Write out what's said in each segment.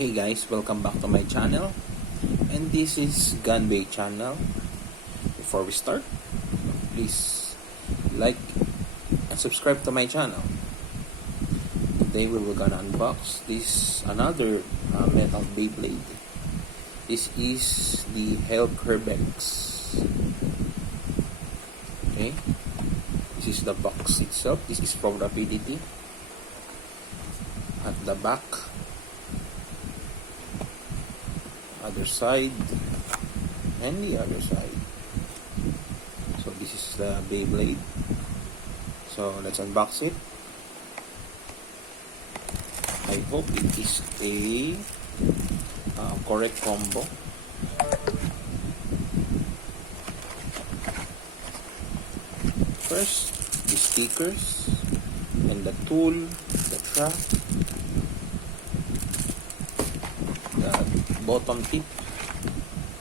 Hey guys, welcome back to my channel, and this is Gunbay channel. Before we start, please like and subscribe to my channel. Today we will gonna unbox this another metal Beyblade. This is the Kerbecs. Okay, this is the box itself. This is from Rapidity. At the back, other side, and the other side. So this is the Beyblade. So let's unbox it. I hope it is a correct combo. First, the stickers and the tool, the track, the bottom tip,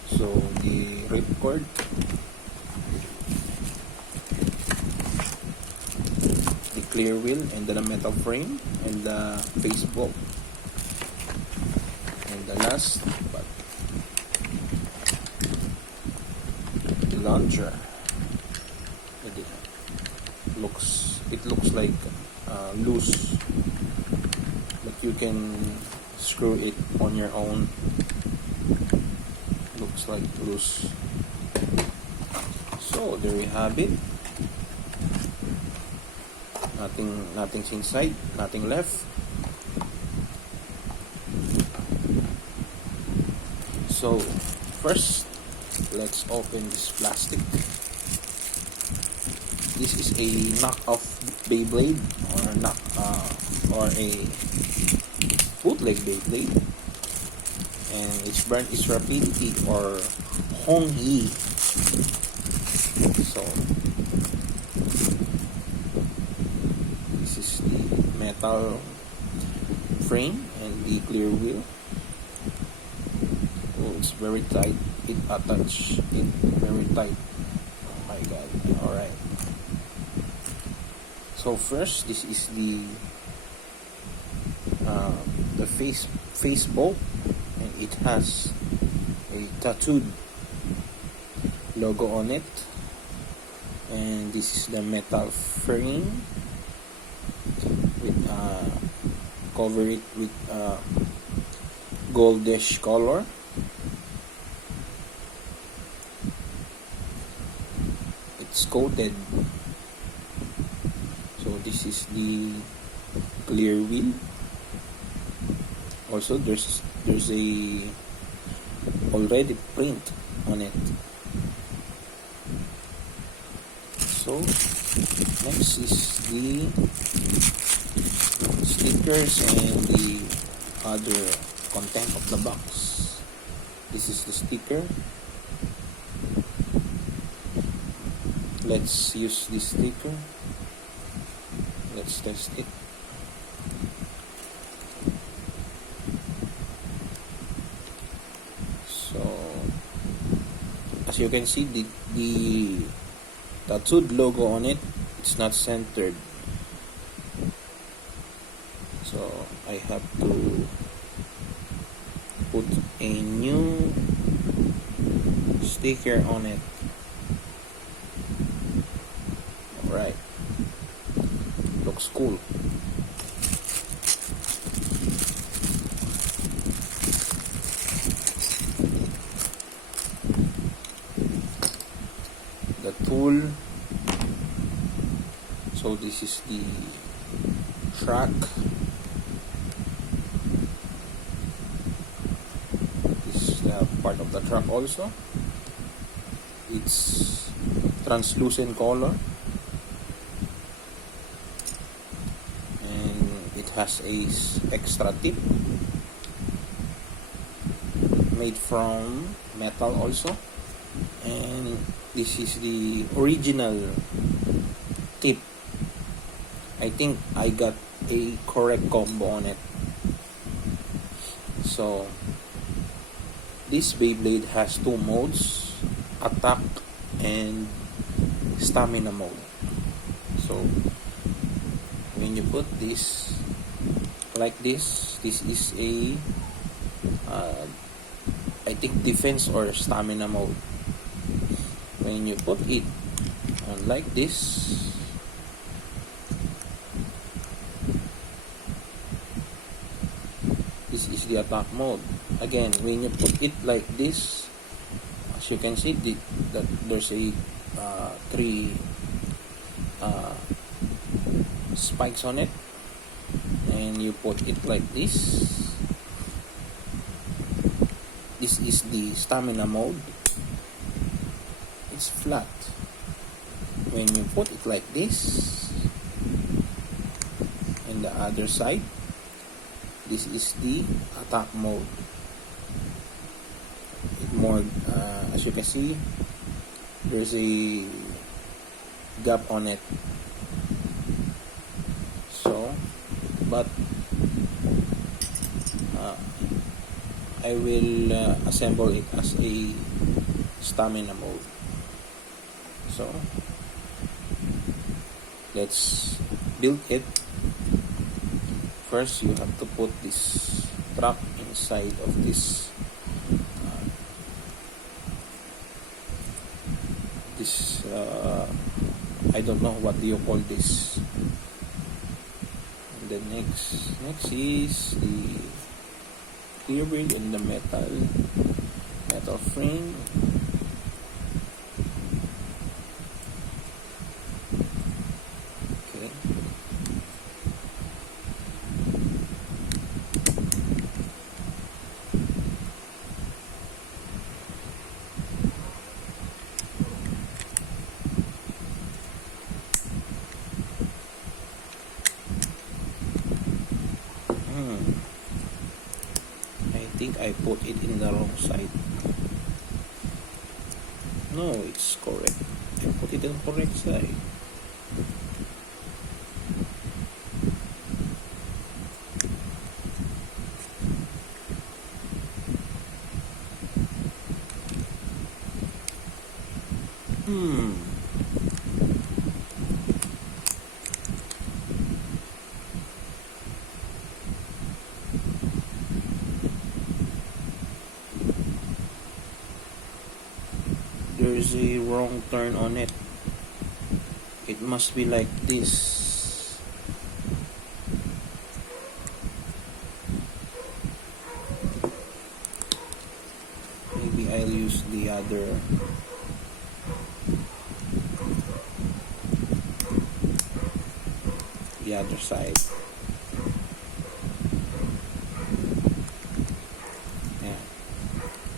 so the ripcord, the clear wheel, and then the metal frame, and the face bolt, and the last but the launcher. It looks like loose, but you can screw it on your own. Looks like loose. So there we have it. Nothing's inside, nothing left. So first, let's open this plastic. This is a knockoff Beyblade, or a bootleg Beyblade, and its brand is Rapidity or Hongyi. So this is the metal frame and the clear wheel. Oh, it's very tight. It attached it very tight. Oh my god! All right. So first, this is the face bolt, and it has a tattooed logo on it. And this is the metal frame with cover it with goldish color. It's coated. So this is the clear wheel. Also, there's a already print on it. So next is the stickers and the other content of the box. This is the sticker. Let's use this sticker. Let's test it. So as you can see, the tattooed logo on it, it's not centered. So I have to put a new sticker on it. Alright. Looks cool. The tool. So this is the track. This is the part of the track also. It's translucent color. Has a extra tip made from metal also, and this is the original tip. I think I got a correct combo on it. So this Beyblade has two modes: attack and stamina mode. So when you put this like this is a uh, I think defense or stamina mode. When you put it on like this, this is the attack mode. Again, when you put it like this, as you can see that there's a three spikes on it, and you put it like this. This is the stamina mode. It's flat. When you put it like this, and the other side, this is the attack mode. More, as you can see, there's a gap on it. So, but I will assemble it as a stamina mode. So, let's build it. First, you have to put this trap inside of this I don't know what do you call this. And then next is the Kerbecs and the metal frame. Okay. I think I put it in the wrong side. No, it's correct. I put it in the correct side. There's a wrong turn on it. It must be like this. Maybe I'll use the other side. Yeah,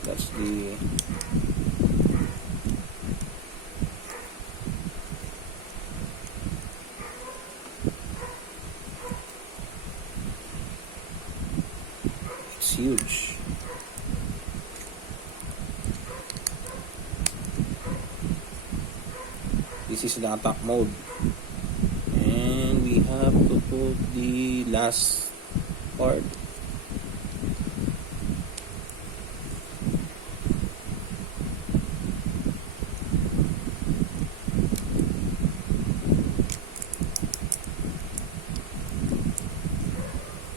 that's the huge. This is the attack mode, and we have to put the last part.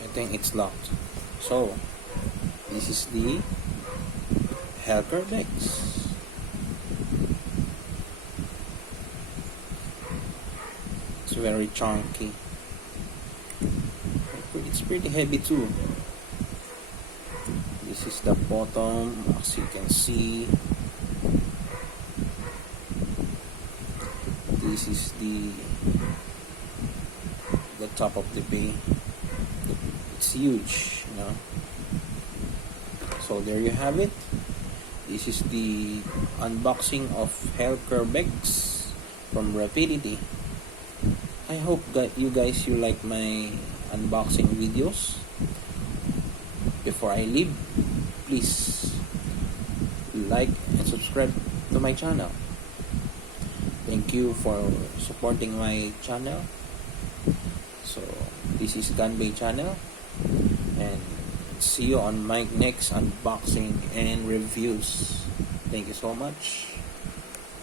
I think it's locked. So this is the Kerbecs. It's very chunky. It's pretty heavy too. This is the bottom, as you can see. This is the top of the bay. It's huge, you know. So there you have it. This is the unboxing of Kerbecs from Rapidity. I hope that you like my unboxing videos. Before I leave, please like and subscribe to my channel. Thank you for supporting my channel. So this is Beyblade channel, and see you on my next unboxing and reviews. Thank you so much.